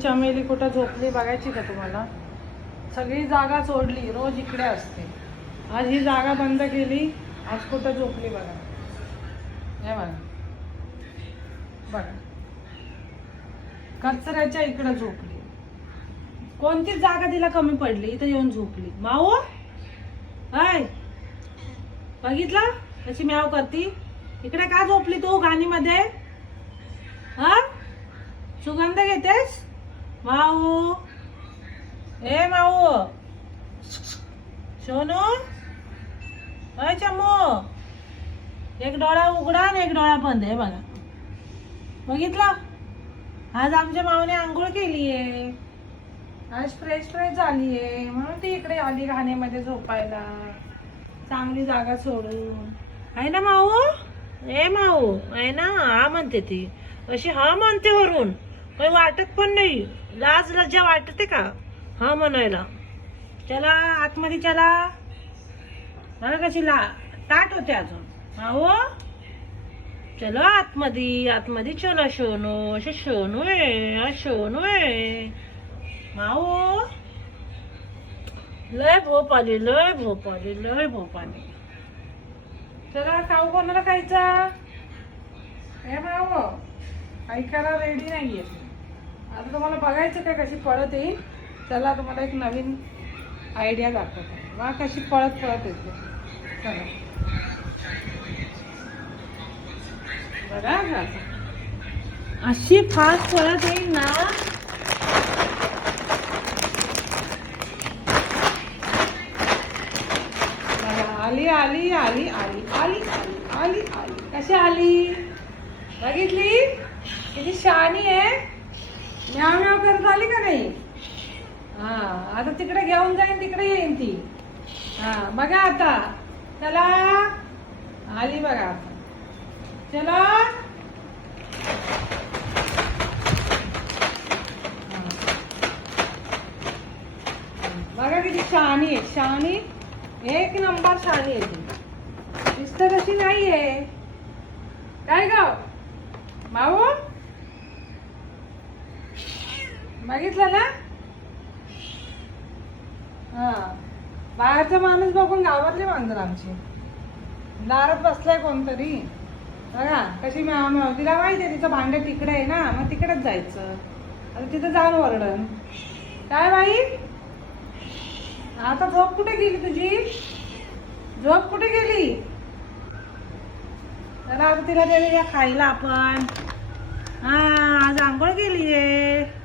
चमेली कुठं झोपली बघायची का तुम्हाला? सगळी जागा सोडली, रोज इकडे असते. आज ही जागा बंद केली, आज कुठं झोपली बघा. हे बघा बघा, कचऱ्याच्या इकडे झोपली. कोणतीच जागा तिला कमी पडली, इथं येऊन झोपली. माऊ हाय, बघितलं कशी म्याव करती? इकडे का झोपली तू गाणीमध्ये? हा, सुगंध घेतेस? माऊ, ए माऊ, सोनू, अय चमू, एक डोळा उघडा आणि एक डोळा बंद आहे बघा. बघितलं? आज आमच्या माऊने आंघोळ केलीये, आज फ्रेश झालीये, म्हणून ती इकडे आली घाणेमध्ये झोपायला, चांगली जागा सोडून. आहे ना माऊ? ए माऊ आहे ना, हा म्हणते ती, अशी हा म्हणते वरून, काही वाटत पण नाही, लाज लज्जा वाटते का हा म्हणायला? चला आतमध्ये चला. बघा कशी ताट होते अजून. माऊ चलो आतमध्ये, आतमध्ये चलो. शोनू, असे शोनू आहे, शोनू आहे. माऊ लय भोप आली, लय भोप आली, लय भोप आली. चला खाऊ, कोणाला खायचा? हे माऊ ऐकायला रेडी नाहीये. आता तुम्हाला बघायचं का कशी पळत येईल? चला तुम्हाला एक नवीन आयडिया दाखवते. वा कशी पळत पळत येते. चला बघा का, अशी फास्ट पळत येईल ना. आली आली आली आली आली आली आली आली. कशी आली बघितली? किती शहाणी आहे. म्याव म्याव करत आली का नाही? हा, आता तिकडे घेऊन जाईन, तिकडे येईन ती. हा बघा आता, चला आली बघा आता. चला बघा किती शहाणी आहे, शहाणी, एक नंबर शहाणी आहे ती. दिसत कशी नाहीये काय ग माऊ? बघितलं ना? हा, बाहेरचा माणूस बघून घाबरले मांजर आमची. दारात बसलाय कोणतरी. बघा कशी म्याव म्याव. तिला माहिती आहे तिचं भांडं तिकडे आहे ना, मग तिकडेच जायचं. आता तिथं जाऊन ओरडन. काय बाई, आता झोप कुठे गेली तुझी? झोप कुठे गेली? तर आता तिला देऊया खायला आपण. हा, आज आंघोळ केलीये.